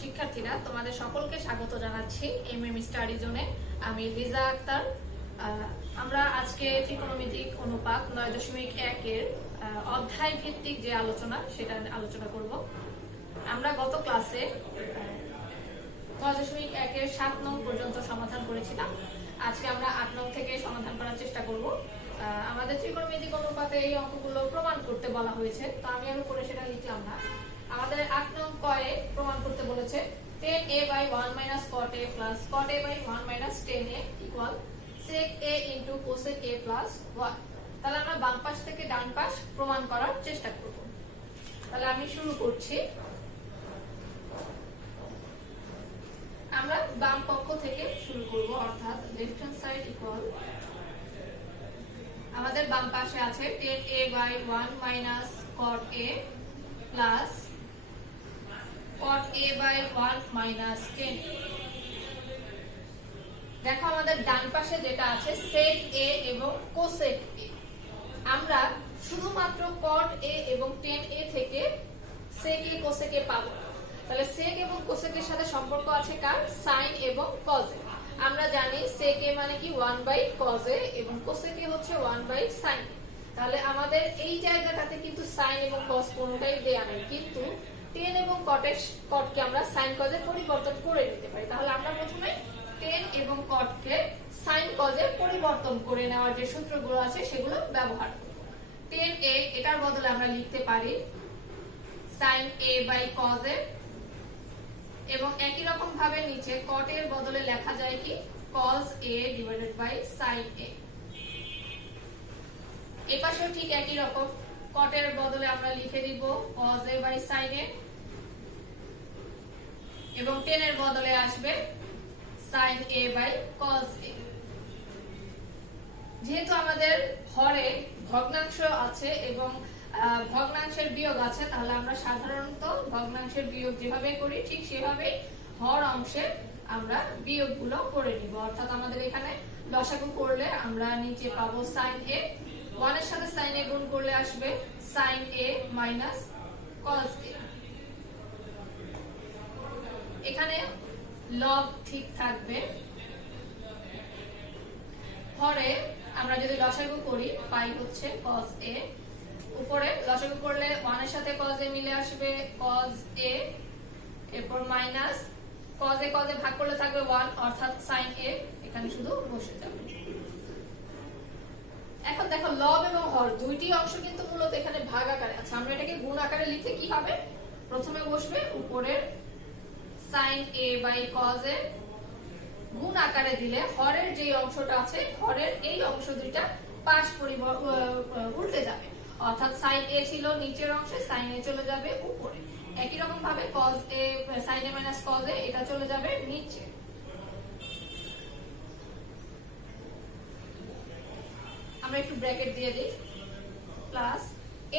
শিক্ষার্থীরা, তোমাদের সকলকে স্বাগত জানাচ্ছি এমএম স্টাডি জোনে। আমি লিজা আক্তার। আমরা আজকে ত্রিকোণমিতিক অনুপাত 9.1 এর অধ্যায় ভিত্তিক যে আলোচনা সেটা আলোচনা করব। আমরা গত ক্লাসে 9.1 এর 7 নং পর্যন্ত সমাধান করেছিলাম। আজকে আমরা 8 নং থেকে সমাধান করার চেষ্টা করব। আমাদের ত্রিকোণমিতিক অনুপাতে এই অঙ্কগুলো প্রমাণ করতে বলা হয়েছে, তো আমি আর উপরে সেটা লিখলাম না। আমাদের 8 নং কয়ে প্রমাণ করতে বলেছে tan a by 1 minus cot a plus cot a by 1 minus tan a equal sec a into cosec a plus 1। তাহলে আমরা বাম পাশ থেকে ডান পাশ প্রমাণ করার চেষ্টা করব। তাহলে আমি শুরু করছি। আমরা বাম পক্ষ থেকে শুরু করব, অর্থাৎ লেফট হ্যান্ড সাইড ইকুয়াল, আমাদের বাম পাশে আছে tan a by 1 minus cot a plus cot a by 1 minus tan a। দেখো আমাদের ডান পাশে যেটা আছে sec a এবং cosec a। আমরা শুধুমাত্র cot a এবং tan a থেকে sec a cosec a পাবো। তাহলে sec এবং cosec এর সাথে সম্পর্ক আছে কার? sin এবং cos a। আমরা জানি sec a মানে কি 1/cos a এবং cosec a হচ্ছে 1/sin a। তাহলে আমাদের এই জায়গাটাতে কিন্তু sin এবং cos কোনোটাই দেয়া নেই, কিন্তু tan এবং cot কে আমরা sin cos এ পরিবর্তন করে নিতে পারি। তাহলে আমরা প্রথমে tan এবং cot কে sin cos এ পরিবর্তন করে নেওয়ার যে সূত্রগুলো আছে সেগুলো ব্যবহার করব। tan a এটার বদলে আমরা লিখতে পারি sin a by cos a, এবং একই রকম ভাবে নিচে cot এর বদলে লেখা যায় কি cos a divided by sin a। এই পাশেও ঠিক একই রকম cot এর বদলে আমরা লিখে দিব cos a by sin a, এবং tan এর বদলে আসবে sin a by cos a। যেহেতু আমাদের হরে ভগ্নাংশ আছে এবং ভগ্নাংশের বিয়োগ আছে, তাহলে আমরা সাধারণত ভগ্নাংশের বিয়োগ যেভাবে করি ঠিক সেভাবেই হর অংশে আমরা বিয়োগগুলো করে নিব। অর্থাৎ আমাদের এখানে লসাগু করলে আমরা নিচে পাবো sin a, 1 এর সাথে sin a গুণ করলে আসবে sin a minus cos a। এখানে লব ঠিক থাকবে। হরে আমরা যদি লসাগু করি পাই হচ্ছে cos a, উপরে লসাগু করলে 1 এর সাথে cos a মিলে আসবে cos a, এরপর মাইনাস cos a ভাগ করলে থাকবে 1 অর্থাৎ sin a, এখানে শুধু বসে যাবে। এখন দেখো লব এবং হর দুইটি অংশ কিন্তু মূলত এখানে ভাগ আকারে আছে। আমরা এটাকে গুণ আকারে লিখলে কি হবে? প্রথমে বসবে উপরের sin a by cos a, গুণ আকারে দিলে হরের যে অংশটা আছে হরের এই অংশ দুইটা পাশ উল্টে যাবে, অর্থাৎ sin a ছিল নিচের অংশে, sin a চলে যাবে উপরে। একই রকম ভাবে cos a sin a minus cos a এটা চলে যাবে নিচে। আমরা একটু ব্র্যাকেট দিয়ে দিই, প্লাস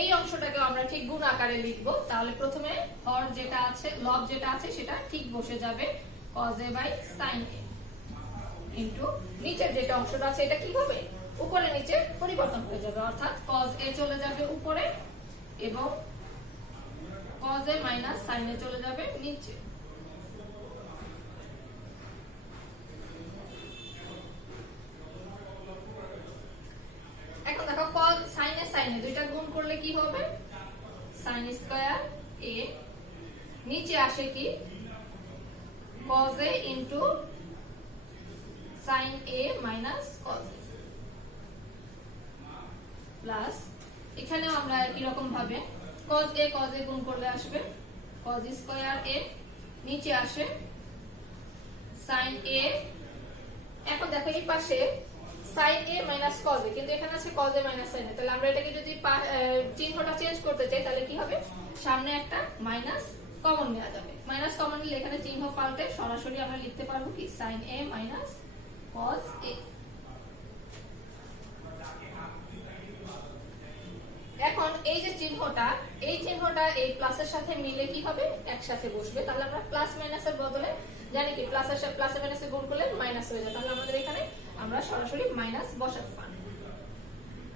এই অংশটাকে আমরা ঠিক গুণ আকারে লিখব। তাহলে প্রথমে হর যেটা আছে লব যেটা আছে সেটা ঠিক বসে যাবে cos a by sin a into নিচের যেটা অংশটা আছে এটা কি হবে? উপরে নিচে পরিবর্তন হয়ে যাবে, অর্থাৎ cos a চলে যাবে উপরে এবং cos a minus sin a চলে যাবে নিচে। এখন দেখো cos sin a দুইটা গুণ করলে কি হবে? sin স্কয়ার a, নিচে আসে কি cos a into sin a minus cos a, plus এখানেও আমরা একই রকম ভাবে cos a গুণ করলে আসবে cos স্কয়ার a, নিচে আসে sin a। এখন দেখো এই পাশে sin a minus cos a, কিন্তু এখানে আছে cos a minus sin a। তাহলে আমরা এটাকে যদি চিহ্নটা চেঞ্জ করতে চাই তাহলে কি হবে? সামনে একটা মাইনাস কমন নেওয়া যাবে। মাইনাস কমন নিলে এখানে চিহ্ন পাল্টে সরাসরি আমরা লিখতে পারবো কি sin a minus cos a। এখন এই যে চিহ্নটা এই প্লাসের সাথে মিলে কি হবে? একসাথে বসবে। তাহলে আমরা প্লাস মাইনাসের বদলে জানি কি প্লাসের সাথে প্লাসে মাইনাসে গুণ করলে মাইনাস হয়ে যায়। তাহলে আমাদের এখানে আমরা সরাসরি মাইনাস বসাতে পারি।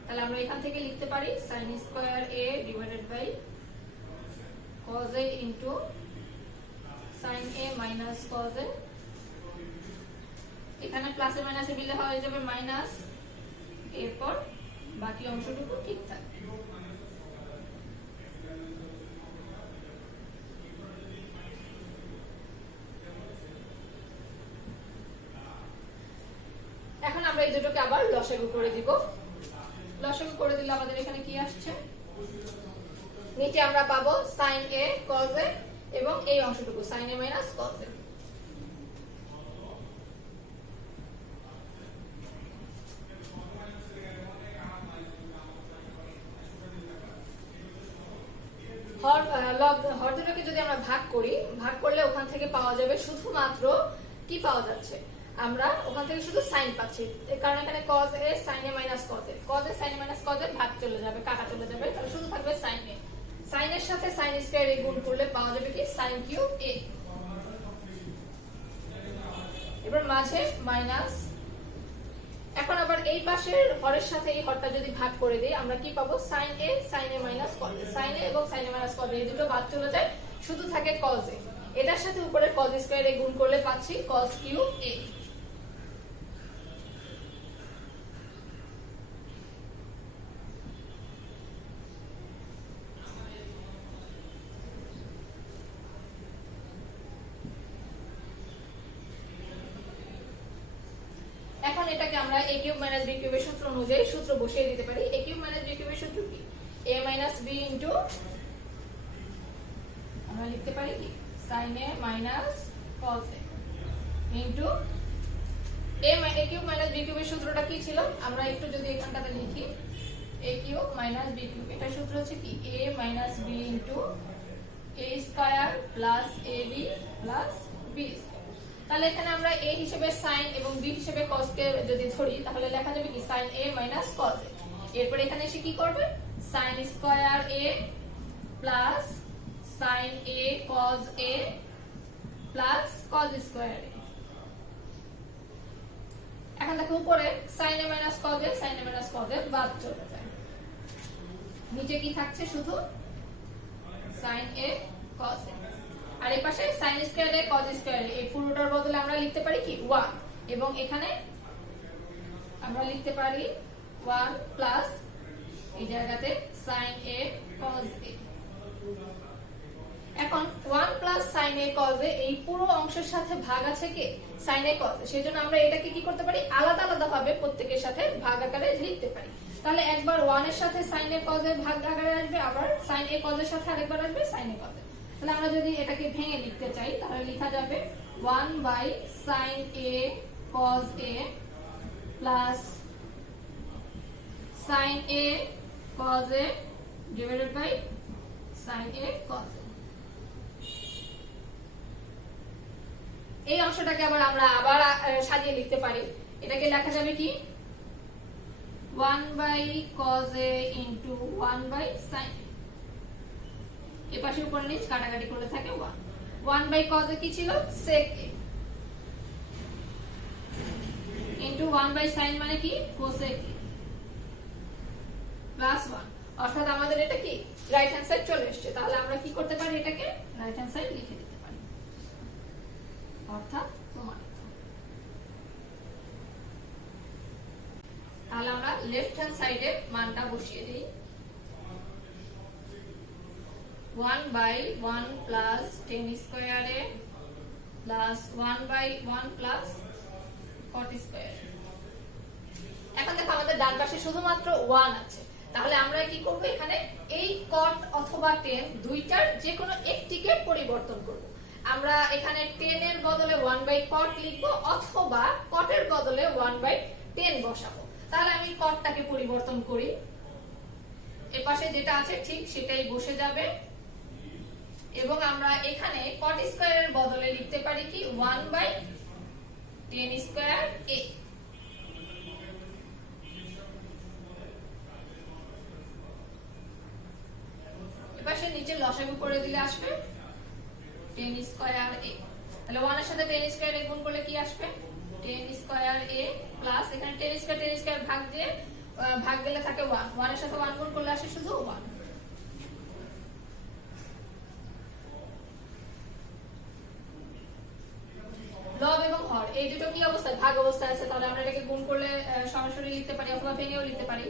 তাহলে আমরা এখান থেকে লিখতে পারি sin square a divided by cos a into sin a minus cos a, এখানে প্লাসে মাইনাসে মিলে হয়ে যাবে মাইনাস, এরপর বাকি অংশটুকু ঠিক থাকবে। এখন আমরা এই দুটোকে আবার লসাগু করে দিব। লসাগু করে দিলে আমাদের এখানে কি আসছে, নিচে আমরা পাবো sin a cos a এবং এই অংশটুকু sin a minus cos a। হর দুটোকে যদি আমরা ভাগ করি, ভাগ করলে ওখান থেকে পাওয়া যাবে শুধুমাত্র কি পাওয়া যাচ্ছে, আমরা ওখান থেকে শুধু সাইন পাচ্ছি, কারণ এখানে cos a sin a minus cos a, cos a sin a minus cos a ভাগ চলে যাবে, কাটা চলে যাবে, তাহলে শুধু থাকবে sin a। sin এর সাথে sin স্কয়ার a গুণ করলে পাওয়া যাবে কি sin কিউব a। এবার মাঝে মাইনাস, এখন আবার এই পাশের হরের সাথে এই হরটা যদি ভাগ করে দেই আমরা কি পাবো, sin a sin a minus cos a, sin a এবং sin a minus cos a এই দুটো বাদ চলে যায়, শুধু থাকে cos a। এটার সাথে উপরে cos স্কয়ার a গুণ করলে পাচ্ছি cos কিউব a। এখন এটাকে আমরা a কিউব মাইনাস b কিউবের সূত্র অনুযায়ী সূত্র বসিয়ে দিতে পারি। a কিউব মাইনাস b কিউবের সূত্র কি, a মাইনাস b ইনটু, আমরা লিখতে পারি কি sin a minus cos a into a cube minus b কিউবের সূত্রটা কি ছিল, আমরা একটু যদি এখানটাতে লিখি a cube minus b cube, এটা সূত্র হচ্ছে কি a minus b into a square plus ab plus b। তাহলে এখানে আমরা a হিসেবে sin এবং b হিসেবে cos কে যদি ধরি তাহলে লেখা যাবে কি sin a minus cos a। এরপর এখানে এসে কি করবে, sin square a plus sin a cos a plus cos square a। এখন দেখো উপরে sin a minus cos a, sin a minus cos a বাদ চলে যায়, নিচে কি থাকছে শুধু sin a cos a। আর এই পাশে sin square a cos square a, এই পুরোটার বদলে আমরা লিখতে পারি কি 1, এবং এখানে আমরা লিখতে পারি 1 প্লাস এই জায়গাতে sin a cos a। এখন 1 plus sin a cos a এই পুরো অংশের সাথে ভাগ আছে কি sin a cos a, সেজন্য আমরা এটাকে কি করতে পারি, আলাদা আলাদা ভাবে প্রত্যেকের সাথে ভাগ আকারে লিখতে পারি। তাহলে একবার 1 এর সাথে sin a cos a ভাগ আকারে আসবে, আবার sin a cos এর সাথে আরেকবার আসবে sin a cos a। তাহলে আমরা যদি এটাকে ভেঙে লিখতে চাই তাহলে লেখা যাবে 1 by sin a cos a plus sin a cos a divided by sin a cos a। এই অংশটাকে আমরা আবার সাজিয়ে লিখতে পারি, এটাকে লেখা যাবে কি 1 by cos a into 1 by sin a, এই পাশে উপর নিচ কাটাকাটি করলে থাকে 1। 1 বাই cos a কি ছিল sec a into 1 by sin মানে কি cosec a প্লাস 1, অর্থাৎ আমাদের এটা কি রাইট হ্যান্ড সাইড চলে এসেছে। তাহলে আমরা কি করতে পারি, এটাকে রাইট হ্যান্ড সাইড লিখে দিতে পারি, অর্থাৎ প্রমাণিত। তাহলে আমরা লেফট হ্যান্ড সাইডে মানটা বসিয়ে দিই, 1 by 1 plus 10 square a plus 1 by 1 plus cot square। এখন দেখো আমাদের ডান পাশে শুধুমাত্র 1 আছে, তাহলে আমরা কি করব, এখানে এই cot অথবা 10 দুইটার যে কোনো একটিকে পরিবর্তন করব। আমরা এখানে 10 এর বদলে 1 by cot লিখব, অথবা cot এর বদলে 1 by 10 বসাবো। তাহলে আমি cotটাকে পরিবর্তন করি, এর পাশে যেটা আছে ঠিক সেটাই বসে যাবে, এবং আমরা এখানে cot স্কয়ারের বদলে লিখতে পারি কি 1 বাই 10 স্কয়ার a। এপাশে নিচে লসাগু করে দিলে আসবে 10 স্কয়ার a। তাহলে 1 এর সাথে 10 স্কয়ার a গুণ করলে কি আসবে 10 স্কয়ার a প্লাস এখানে 10 স্কয়ার ভাগ গেলে থাকে 1, 1 এর সাথে 1 গুণ করলে আসে শুধু 1। এই দুটো কি অবস্থায়, ভাগ অবস্থায় আছে, তাহলে আমরা এটাকে গুণ করলে সরাসরি লিখতে পারি অথবা ভেঙেও লিখতে পারি।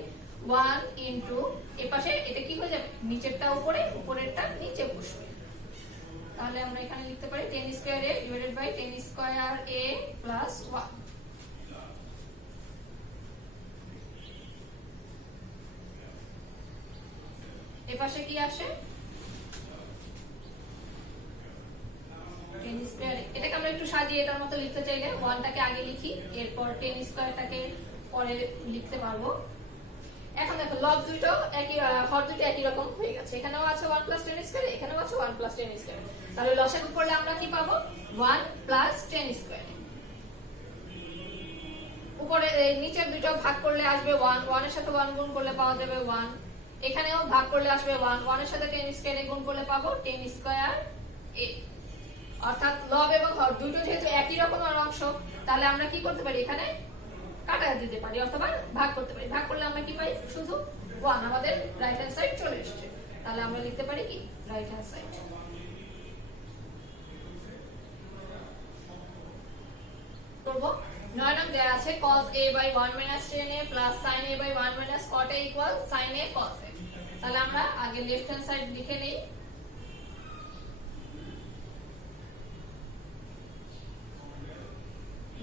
1 ইনটু এই পাশে এটা কি হয়ে যাবে, নিচেরটা উপরে, উপরেরটা নিচে বসবে। তাহলে আমরা এখানে লিখতে পারি 10 square a divided by 10 square a plus 1। এই পাশে কি আসে, 10 স্কয়ার। এটাকে আমরা একটু সাজিয়ে এটার মতো লিখতে চাইলে 1 টাকে আগে লিখি, এরপর 10 স্কয়ারটাকে পরে লিখতে পারবো। এখন দেখো লব দুটো একই, হর দুটো একই রকম হয়ে গেছে, এখানেও আছে 1 প্লাস 10 স্কয়ার, এখানেও আছে 1 প্লাস 10 স্কয়ার। তাহলে লসাগু করলে আমরা কি পাবো, 1 প্লাস 10 স্কয়ার। উপরে নিচের দুটো ভাগ করলে আসবে 1, 1 এর সাথে 1 গুণ করলে পাওয়া যাবে 1। এখানেও ভাগ করলে আসবে 1, 1 এর সাথে 10 স্কয়ার গুণ করলে পাবো 10 স্কয়ার a। অর্থাৎ লব এবং হর দুটো যেহেতু একই রকমের অংশ, তাহলে আমরা কি করতে পারি, এখানে কাটা দিতে পারি অথবা ভাগ করতে পারি। ভাগ করলে আমরা কি পাই, শুধু 1, আমাদের রাইট হ্যান্ড সাইড চলে এসেছে। তাহলে আমরা লিখতে পারি কি, রাইট হ্যান্ড সাইড। করব 9 নং দেয়া আছে cos a by 1 minus tan a plus sin a by 1 minus cot a equal sin a cos a। তাহলে আমরা আগে লেফট হ্যান্ড সাইড লিখে নেই।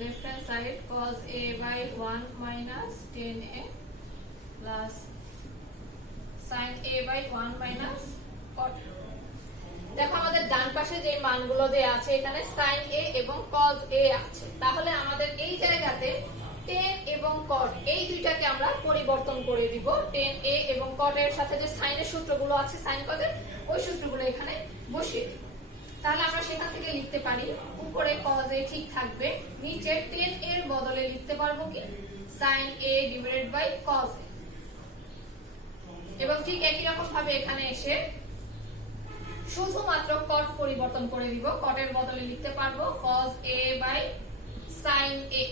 left hand side cos a by 1 minus tan a plus sin a by 1 minus cot a। দেখো আমাদের ডান পাশে যে মানগুলো দেয়া আছে, এখানে sin a এবং cos a আছে, তাহলে আমাদের এই জায়গাতে tan এবং cot এই দুইটাকে আমরা পরিবর্তন করে দিব। tan a এবং cot এর সাথে যে sin এর সূত্রগুলো আছে, sin cos এর ওই সূত্রগুলো এখানে বসিয়ে দিব। তাহলে আমরা সেখান থেকে লিখতে পারি, উপরে cos a ঠিক থাকবে, নিচে tan এর বদলে লিখতে পারবো কি, sin a divided by cos a। এবং ঠিক একই রকম ভাবে এখানে এসে শুধুমাত্র cot পরিবর্তন করে দিব, cot এর বদলে লিখতে পারবো cos a by sin a।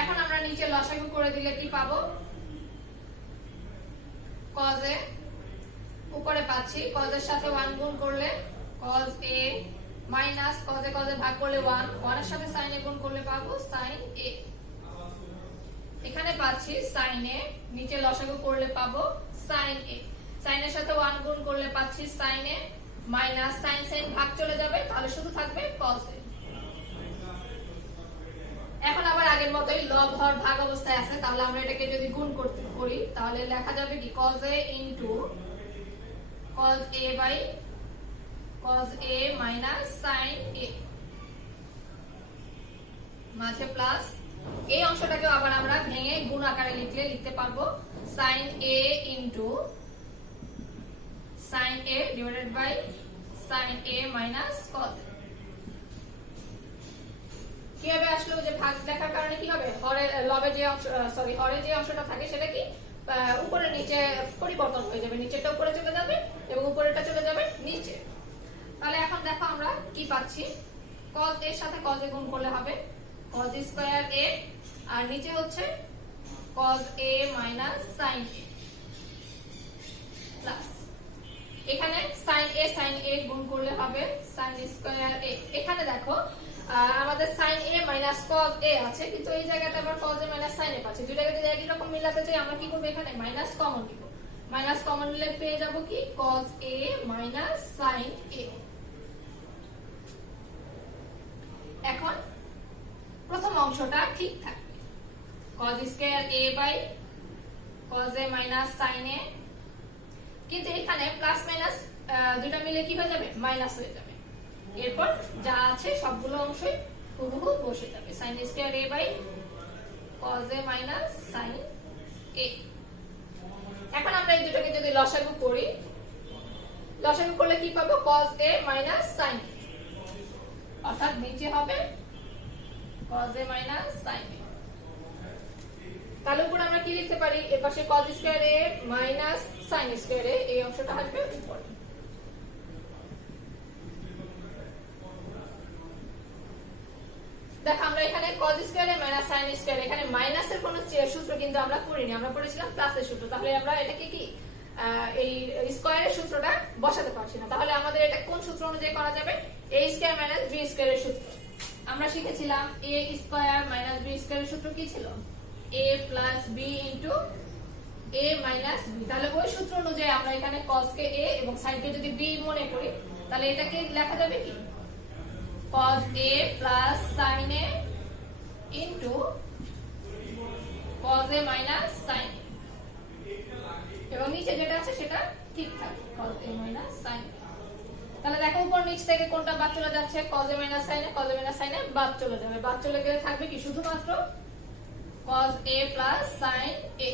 এখন আমরা নিচে লসাগু করে দিলে কি পাবো, cos a উপরে পাচ্ছি, cos এর সাথে 1 গুণ করলে cos a minus cos a ভাগ করলে 1, 1 এর সাথে sin a গুণ করলে পাবো sin a। এখানে পাচ্ছি sin a, নিচে লসাগু করলে পাবো sin a, sin এর সাথে 1 গুণ করলে পাচ্ছি sin a minus sin sin ভাগ চলে যাবে, তাহলে শুধু থাকবে cos a। এখন আবার আগের মতই লব হর ভাগ অবস্থায় আছে, তাহলে আমরা এটাকে যদি গুণ করি তাহলে লেখা যাবে কি, cos a into cos a by cos a minus sin a, মাঝে প্লাস। এই অংশটাকে আবার আমরা ভেঙে গুণ আকারে লিখতে পারবো sin a into sin a divided by sin a minus cos a। কিভাবে আসলো, যে ভাগ দেখার কারণে কি হবে, লবের যে অংশ, সরি হরের যে অংশটা থাকে সেটা কি উপরে নিচে পরিবর্তন হয়ে যাবে, নিচেরটা উপরে চলে যাবে এবং উপরেরটা চলে যাবে নিচে। তাহলে এখন দেখো আমরা কি পাচ্ছি, cos এর সাথে cos a গুণ করলে হবে cos স্কয়ার a, আর নিচে হচ্ছে cos a minus sin a plus এখানে sin a গুণ করলে হবে sin স্কয়ার a। এখানে দেখো আমাদের sin a minus cos a আছে, কিন্তু এই জায়গাতে আবার cos a minus sin a আছে, দুইটাকে যদি একই রকম মিলাতে চাই আমরা কি করব, এখানে মাইনাস কমন নিব, মাইনাস কমন নিলে পেয়ে যাব কি cos a minus sin a। এখন প্রথম অংশটা ঠিক থাকবে, cos square a by cos a minus sin a, কিন্তু এখানে প্লাস মাইনাস দুটো মিলে কি হয়ে যাবে, মাইনাস হয়ে যাবে। এরপর যা আছে সবগুলো অংশই হুবহু বসে যাবে, sin square a by cos a minus sin a। এখন আমরা এই দুটোকে যদি লসাগু করি, লসাগু করলে কি পাবো, cos a minus sin a, অর্থাৎ নিচে হবে cos a minus sin a। তাহলে উপরে আমরা কি লিখতে পারি, এর পাশে cos square a minus sin square a, এই অংশটা আসবে উপরে। দেখো আমরা এখানে cos square a minus sin square, এখানে মাইনাসের কোনো সূত্র কিন্তু আমরা করিনি, আমরা পড়েছিলাম প্লাসের সূত্র। তাহলে আমরা এটাকে কি এই স্কয়ারের সূত্রটা বসাতে পারছি না, তাহলে আমাদের এটা কোন সূত্র অনুযায়ী করা যাবে, a স্কয়ার মাইনাস b স্কয়ারের সূত্র। আমরা শিখেছিলাম a স্কয়ার মাইনাস b স্কয়ারের সূত্র কি ছিল? a plus b into a minus b। তাহলে ওই সূত্র অনুযায়ী আমরা এখানে cos কে a এবং sin কে যদি b মনে করি, তাহলে এটাকে লেখা যাবে কি cos a plus sin a into cos a minus sin a, এবং নিচে যেটা আছে সেটা ঠিক থাকবে cos a minus sin a। তাহলে দেখো উপর নিচ থেকে কোনটা বাদ চলে যাচ্ছে, cos a minus sin a, cos a minus sin a বাদ চলে যাবে। বাদ চলে গেলে থাকবে কি শুধুমাত্র cos a plus sin a।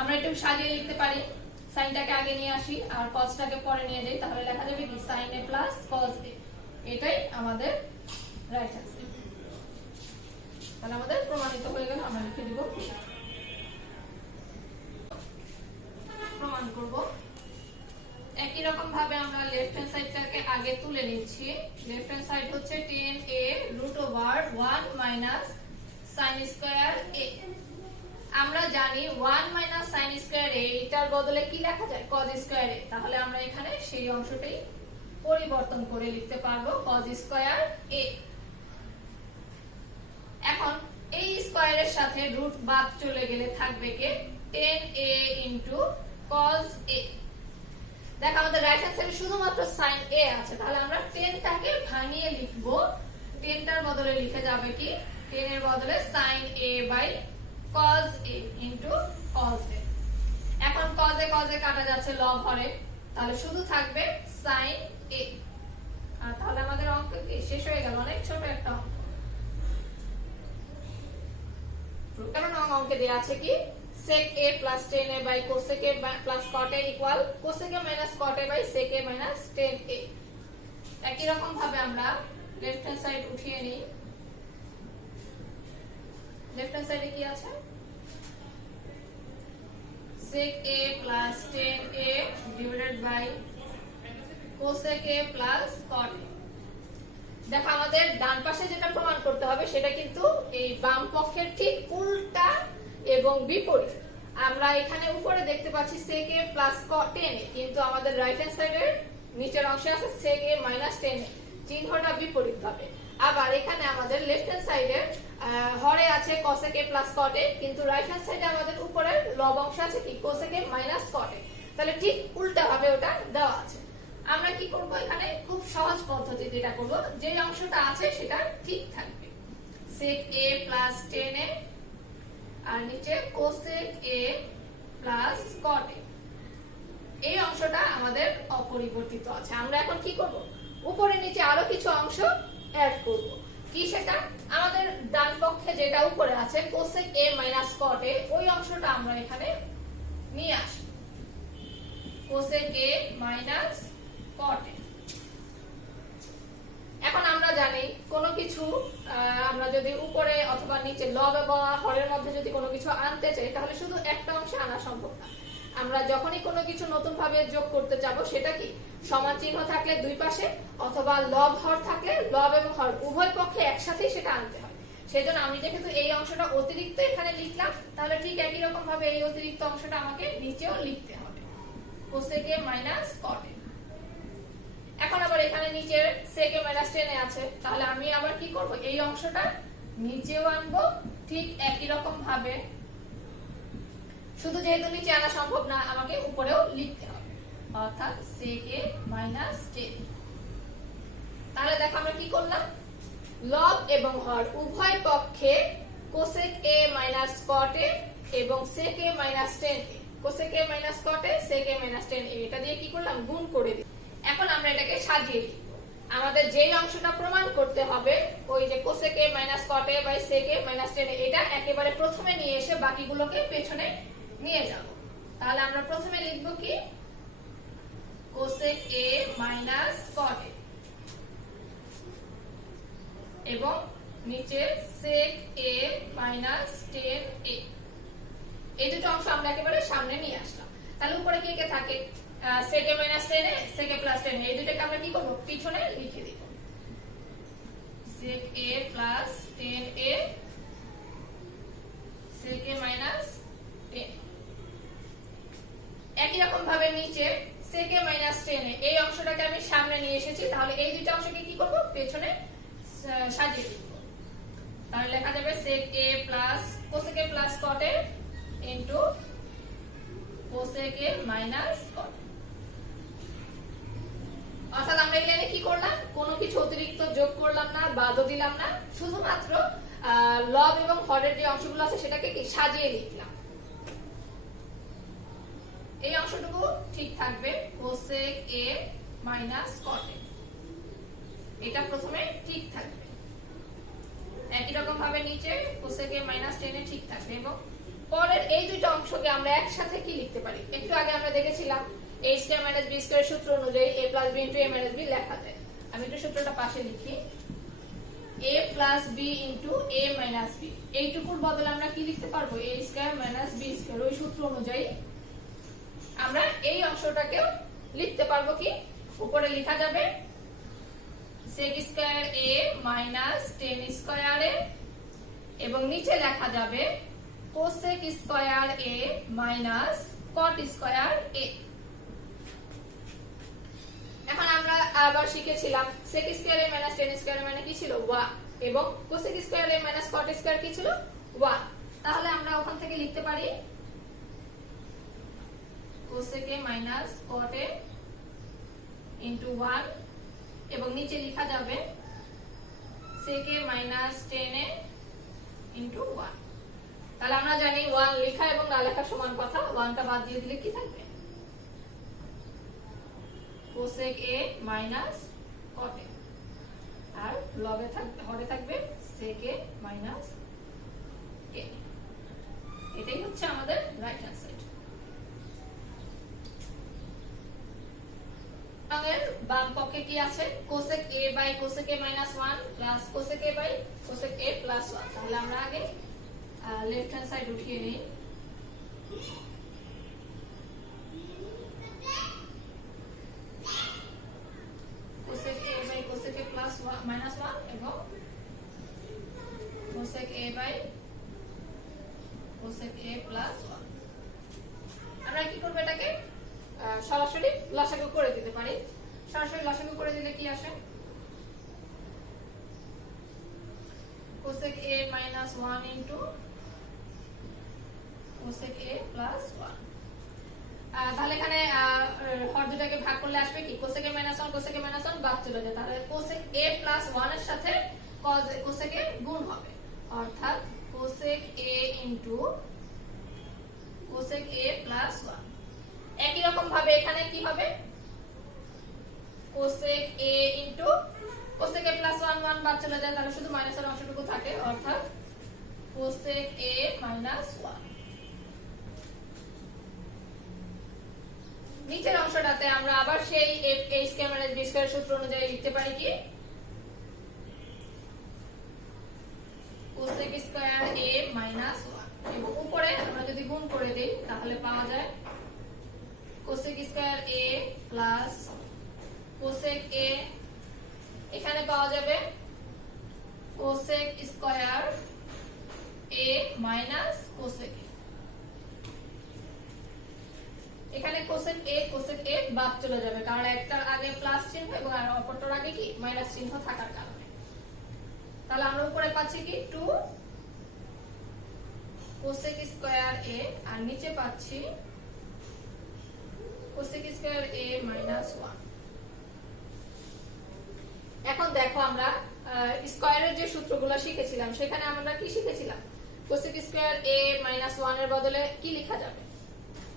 আমরা একটু সাজিয়ে লিখতে পারি, সাইনটাকে আগে নিয়ে আসি আর cosটাকে পরে নিয়ে যাই, তাহলে লেখা যাবে কি sin a plus cos a। এটাই আমাদের রাইট অ্যান্সার। তাহলে আমাদের প্রমাণিত হয়ে গেল। আমরা লিখে দিব, প্রমাণ করব। একই রকম ভাবে আমরা লেফট হ্যান্ড সাইডটাকে আগে তুলে নিচ্ছি। লেফট হ্যান্ড সাইড হচ্ছে 10a root over 1 minus sin square a। আমরা জানি 1 মাইনাস sin স্কয়ার a এটার বদলে কি লেখা যায় cos স্কয়ার a। তাহলে আমরা এখানে সেই অংশটাই পরিবর্তন করে লিখতে পারবো cos স্কয়ার a। এখন এই স্কয়ারের সাথে রুট বাদ চলে গেলে থাকবে কে 10a ইনটু cos a। দেখো আমাদের রাইট হ্যান্ড সাইডে শুধুমাত্র sin a আছে, তাহলে আমরা 10 টাকে ভাঙিয়ে লিখব। 10 টার বদলে লিখে যাবে কি 10 এর বদলে sin a by cos a into cos a। এখন cos a কাটা যাচ্ছে লব হরে, তাহলে শুধু থাকবে sin a। আর তাহলে আমাদের অঙ্ক কি শেষ হয়ে গেল। অনেক ছোট একটা অঙ্ক, কারণ অঙ্কে দেয়া আছে কি sec a plus 10a by cosec a plus cot a equal cosec a minus cot a by sec a minus 10a। একই রকম ভাবে আমরা লেফট হ্যান্ড সাইড উঠিয়ে নিই। লেফট হ্যান্ড সাইডে কি আছে sec a plus 10a divided by cosec a plus cot a। দেখো আমাদের ডান পাশে যেটা প্রমাণ করতে হবে সেটা কিন্তু এই বাম পক্ষের ঠিক উল্টা এবং বিপরীত। আমরা এখানে উপরে দেখতে পাচ্ছি sec a plus cot 10a, কিন্তু আমাদের রাইট হ্যান্ড সাইডের নিচের অংশে আছে sec a minus 10a, চিহ্নটা বিপরীত ভাবে। আবার এখানে আমাদের লেফট হ্যান্ড সাইডের হরে আছে cosec a plus cot a, কিন্তু রাইট হ্যান্ড সাইডে আমাদের উপরের লব অংশ আছে কি cosec a minus cot a। তাহলে ঠিক উল্টা ভাবে ওটা দেওয়া আছে। আমরা কি করব এখানে খুব সহজ পদ্ধতিতে এটা করব, যে অংশটা আছে সেটা ঠিক থাকবে sec a plus 10a আর নিচে cosec a plus cot a। এই অংশটা আমাদের অপরিবর্তিত আছে। আমরা এখন কি করব উপরে নিচে আরো কিছু অংশ অ্যাড করব। কি সেটা আমাদের ডান পক্ষে যেটা উপরে আছে cosec a minus cot a, ওই অংশটা আমরা এখানে নিয়ে আসব cosec a minus cot a। এখন আমরা জানি কোনো কিছু আমরা যদি উপরে অথবা নিচে লব বা হরের মধ্যে যদি কোনো কিছু আনতে চাই, তাহলে শুধু একটা অংশে আনা সম্ভব না। আমরা যখনই কোনো কিছু নতুন ভাবে যোগ করতে যাব, সেটা কি সমান চিহ্ন থাকলে দুই পাশে অথবা লব হর থাকলে লব এবং হর উভয় পক্ষে একসাথে সেটা আনতে হয়। সেজন্য আমি যেহেতু এই অংশটা অতিরিক্ত এখানে লিখলাম, তাহলে ঠিক একই রকম ভাবে এই অতিরিক্ত অংশটা আমাকে নিচেও লিখতে হবে cosec a minus cot a। এখন আবার এখানে নিচে sec a minus 10a আছে, তাহলে আমি আবার কি করব এই অংশটা নিচেও আনবো ঠিক একই রকম ভাবে। শুধু যেহেতু নিচে আনা সম্ভব না, আমাকে উপরেও লিখতে হবে, অর্থাৎ sec a minus 10। তাহলে দেখো আমরা কি করলাম, লব এবং হর উভয় পক্ষে cosec a minus cot a এবং sec a minus 10a, cosec a minus cot a sec a minus 10a, এটা দিয়ে কি করলাম গুণ করে দিই। এখন আমরা এটাকে সাজিয়ে লিখব। আমাদের যেই অংশটা প্রমাণ করতে হবে ওই যে cosec a minus cot a by sec a minus 10a, এটা একেবারে প্রথমে নিয়ে এসে বাকিগুলোকে পেছনে নিয়ে যাব। তাহলে আমরা প্রথমে লিখব কি cosec a minus cot a এবং নিচে sec a minus 10a। এই দুটো অংশ আমরা একেবারে সামনে নিয়ে আসলাম। তাহলে উপরে কি কে থাকে sec a minus 10a sec a plus 10a, এই দুটোকে আমরা কি করব পিছনে লিখে দিব sec a plus 10a sec a minus 10। একই রকম ভাবে নিচে sec a minus 10a, এই অংশটাকে আমি সামনে নিয়ে এসেছি, তাহলে এই দুটো অংশকে কি করব পেছনে সাজিয়ে লিখব। তাহলে লেখা যাবে sec a plus cosec a plus cot a into cosec a minus cot a। অর্থাৎ আমরা এই লাইনে কি করলাম, কোনো কিছু অতিরিক্ত যোগ করলাম না, বাদও দিলাম না, শুধুমাত্র লব এবং হরের যে অংশগুলো আছে সেটাকে কি সাজিয়ে লিখলাম। এই অংশটুকু ঠিক থাকবে cosec a minus cot a, এটা প্রথমে ঠিক থাকবে। একই রকম ভাবে নিচে cosec a মাইনাস 10 এ ঠিক থাকবে। এবং পরের এই দুটো অংশকে আমরা একসাথে কি লিখতে পারি, একটু আগে আমরা দেখেছিলাম a square minus b square সূত্র অনুযায়ী a plus b into a minus b লেখা যায়। আমি একটু সূত্রটা পাশে লিখি, a plus b into a minus b, এইটুকুর বদলে আমরা কি লিখতে পারবো, a square minus b square. ওই সূত্র অনুযায়ী আমরা এই অংশটাকেও লিখতে পারবো কি, উপরে লেখা যাবে sec square a minus 10 square a, এবং নিচে লেখা যাবে cosec square a minus cot square a। এখন আমরা আবার শিখেছিলাম sec square a minus 10 square মানে কি ছিল 1, এবং cosec square a minus cot square কি ছিল 1। তাহলে আমরা ওখান থেকে লিখতে পারি cosec a minus cot a into 1, এবং নিচে লেখা যাবে sec a minus 10 a into 1। তাহলে আমরা জানি 1 লেখা এবং না লেখা সমান কথা, 1টা বাদ দিয়ে দিলে কি থাকবে, cosec a minus cot a, আর লবে থাকবে হরে থাকবে sec a মাইনাস a। এটাই হচ্ছে আমাদের রাইট হ্যান্ড সাইড। আমাদের বাম পক্ষে কি আছে, cosec a by cosec a minus 1 plus cosec a by cosec a plus 1। তাহলে আমরা আগে লেফট হ্যান্ড সাইড উঠিয়ে নিই। cosec a by cosec a plus 1 minus 1 এবং cosec a by cosec a plus 1। আমরা কি করব, এটাকে সরাসরি লসাগু করে দিতে পারি। সরাসরি লসাগু করে দিলে কি আসে, cosec a minus 1 into cosec a plus 1। তাহলে এখানে হর দুটাকে ভাগ করলে আসবে কি, cosec a minus 1 cosec a minus 1 বাদ চলে যায়। তাহলে cosec a plus 1 এর সাথে cosec a গুণ হবে, অর্থাৎ cosec a into cosec a plus 1। একই রকম ভাবে এখানে কি হবে, cosec a into cosec a plus 1 1 বাদ চলে যায়, তাহলে শুধু মাইনাসের অংশটুকু থাকে, অর্থাৎ cosec a minus 1। নিচের অংশটাতে আমরা আবার সেই a square minus b square সূত্র অনুযায়ী লিখতে পারি কি, cosec স্কয়ার a minus 1, এবং উপরে আমরা যদি গুণ করে দেই তাহলে পাওয়া যায় cosec square a plus cosec a, এখানে পাওয়া যাবে cosec square a minus cosec a। এখানে cosec a বাদ চলে যাবে, কারণ একটার আগে প্লাস চিহ্ন এবং আর অপরটার আগে কি মাইনাস চিহ্ন থাকার কারণে। তাহলে আমরা উপরে পাচ্ছি কি 2 cosec স্কয়ার a, আর নিচে পাচ্ছি cosec স্কয়ার a মাইনাস 1। এখন দেখো আমরা স্কয়ারের যে সূত্রগুলো শিখেছিলাম সেখানে আমরা কি শিখেছিলাম, cosec স্কয়ার a মাইনাস 1 এর বদলে কি লেখা যাবে,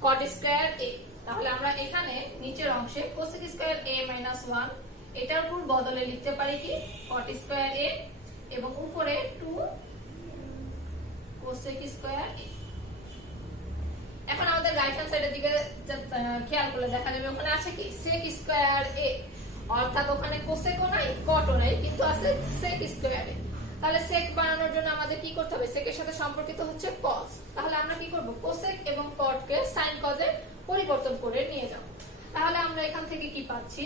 cot স্কয়ার a। তাহলে আমরা এখানে নিচের অংশে cosec স্কয়ার a মাইনাস 1 এটার উপর বদলে লিখতে পারি কি cot স্কয়ার a, এবং উপরে 2 cosec স্কয়ার a। এখন আমাদের রাইট হ্যান্ড সাইডের দিকে খেয়াল করলে দেখা যাবে ওখানে আছে কি sec স্কয়ার a, অর্থাৎ ওখানে cosec ও নাই cot ও নাই, কিন্তু আছে sec স্কয়ার a। তাহলে sec বানানোর জন্য আমাদের কি করতে হবে, sec এর সাথে সম্পর্কিত হচ্ছে cos। তাহলে আমরা কি করব, cosec এবং cot কে sin cos এ পরিবর্তন করে নিয়ে যাব। তাহলে আমরা এখান থেকে কি পাচ্ছি,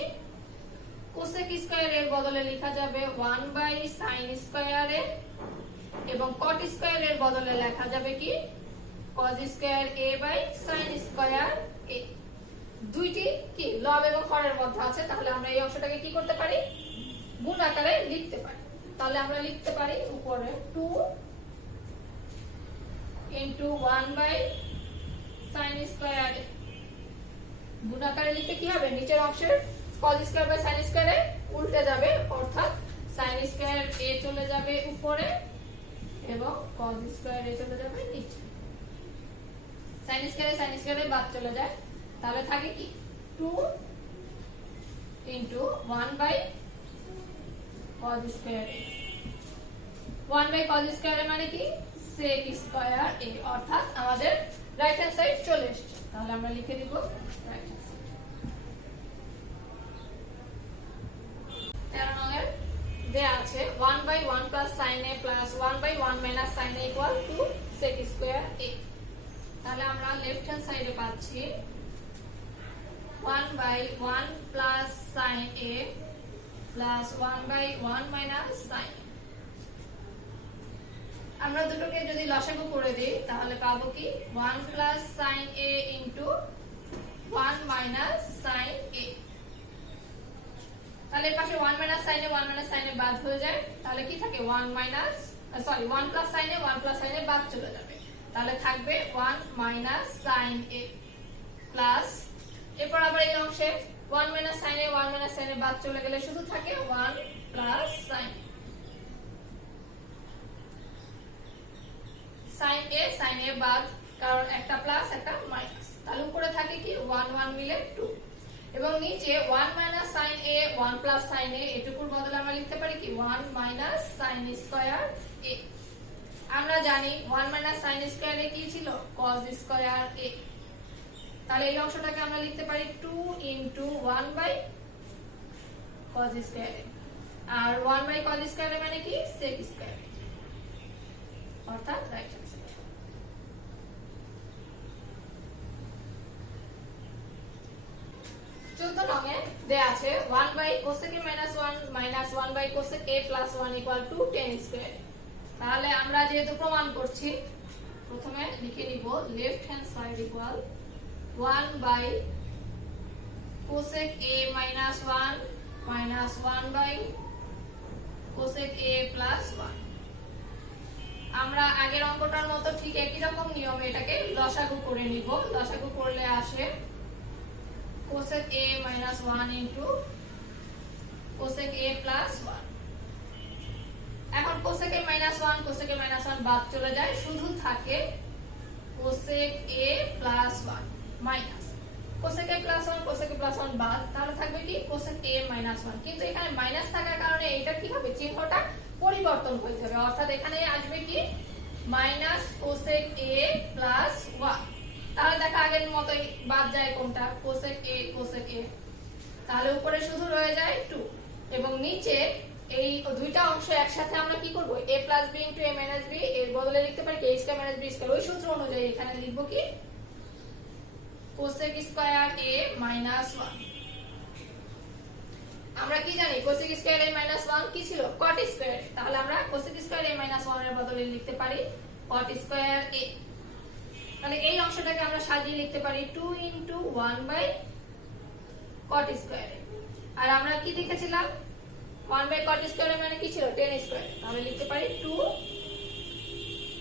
cosec স্কয়ার এর বদলে লেখা যাবে 1 বাই sin স্কয়ার a, এবং cot স্কয়ার এর বদলে লেখা যাবে কি cos square a by sin square a। দুইটি কি লব এবং হরের মধ্যে আছে, তাহলে আমরা এই অংশটাকে কি করতে পারি, গুণ আকারে লিখতে পারি। তাহলে আমরা লিখতে পারি উপরে 2 ইনটু 1 বাই sin স্কয়ার। গুণাকারে লিখতে কি হবে, নিচের অংশের cos স্কয়ার বাই sin স্কয়ারে উল্টে যাবে, অর্থাৎ sin স্কয়ার a চলে যাবে উপরে এবং cos স্কয়ার a চলে যাবে নিচে। sin স্কয়ারে বাদ চলে যায়, তাহলে থাকে কি 2 into 1 by cos square a। 1 by cos square মানে কি sec স্কয়ার a, অর্থাৎ আমাদের রাইট হ্যান্ড সাইড চলে এসেছে। তাহলে আমরা লিখে দিব রাইট হ্যান্ড সাইড। 13 নম্বর দেয়া আছে 1 by 1 plus sin a plus 1 by 1 minus sin a equal to sec square a। তাহলে আমরা লেফট হ্যান্ড সাইডে পাচ্ছি 1 by 1 plus sin a plus 1 by 1 minus sin। আমরা দুটোকে যদি লসাগু করে দিই তাহলে পাবো কি 1 plus sin a into 1 minus sin a। তাহলে এর পাশে 1 মাইনাস sin a বাদ হয়ে যায়, তাহলে কি থাকে 1 minus 1 plus sin a 1 plus sin a বাদ চলে যাবে, তাহলে থাকবে 1 মাইনাস sin a প্লাস এরপর আবার এই অংশে 1 minus sin a 1 minus sin a বাদ চলে গেলে শুধু থাকে 1 প্লাস sin a বাদ, কারণ একটা প্লাস একটা মাইনাস, তাহলে উপরে থাকে কি 1 1 মিলে 2 এবং নিচে 1 minus sin a 1 plus sin a এটুকুর বদলে আমরা লিখতে পারি কি 1 মাইনাস sin স্কয়ার a। আমরা জানি 1 মাইনাস sin স্কয়ার a কি ছিল cos স্কয়ার a, তাহলে এই অংশটাকে আমরা লিখতে পারি 2 into 1 by cos square a, আর 1 বাই cos স্কয়ার a মানে কি sec স্কয়ার a, অর্থাৎ রাইট হ্যান্ড সাইড। 14 নঙে দেয়া আছে 1 by cosec a minus 1 minus 1 by cosec a plus 1 equal to tan square. তাহলে আমরা যেহেতু প্রমাণ করছি প্রথমে লিখে নিব left hand side equal 1 by cosec a minus 1 minus 1 by cosec a plus 1। আমরা আগের অঙ্কটার মতো ঠিক একই রকম নিয়মে এটাকে লসাগু করে নিব। লসাগু করলে আসে cosec a minus 1 into cosec a plus 1। এখন cosec a minus 1 বাদ চলে যায়, শুধু থাকে cosec a plus 1 minus cosec a plus 1 বাদ, তাহলে থাকবে কি cosec a minus 1। কিন্তু এখানে মাইনাস থাকার কারণে এটা কি হবে, চিহ্নটা পরিবর্তন হয়ে যাবে, অর্থাৎ এখানে আসবে কি মাইনাস cosec a plus 1। তাহলে দেখা আগের মতই বাদ যায় কোনটা cosec a, তাহলে উপরে শুধু রয়ে যায় 2 এবং নিচে এই দুইটা অংশ একসাথে আমরা কি করব a plus b into a minus b এর বদলে লিখতে পারি a square minus b square. ওই সূত্র অনুযায়ী এখানে লিখব কি cosec স্কয়ার a minus 1। আমরা কি জানি cosec স্কয়ার a minus 1 কি ছিল cot স্কয়ার, তাহলে আমরা cosec স্কয়ার a minus 1 এর বদলে লিখতে পারি cot স্কয়ার a। তাহলে এই অংশটাকে আমরা সাজিয়ে লিখতে পারি 2 into 1 by cot স্কয়ার। আর আমরা কি লিখেছিলাম 1 by cot স্কয়ার মানে কি ছিল tan স্কয়ার, তাহলে লিখতে পারি 2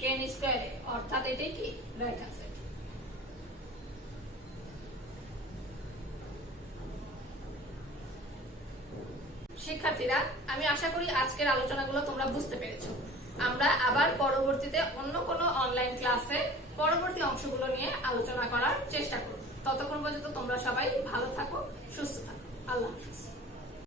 tan স্কয়ার, অর্থাৎ এটাই কি রাইট হ্যান্ড সাইড। শিক্ষার্থীরা, আমি আশা করি আজকের আলোচনাগুলো তোমরা বুঝতে পেরেছো। আমরা আবার পরবর্তীতে অন্য কোনো অনলাইন ক্লাসে পরবর্তী অংশগুলো নিয়ে আলোচনা করার চেষ্টা করব। ততক্ষণ পর্যন্ত তোমরা সবাই ভালো থাকো, সুস্থ থাকো। আল্লাহ হাফেজ।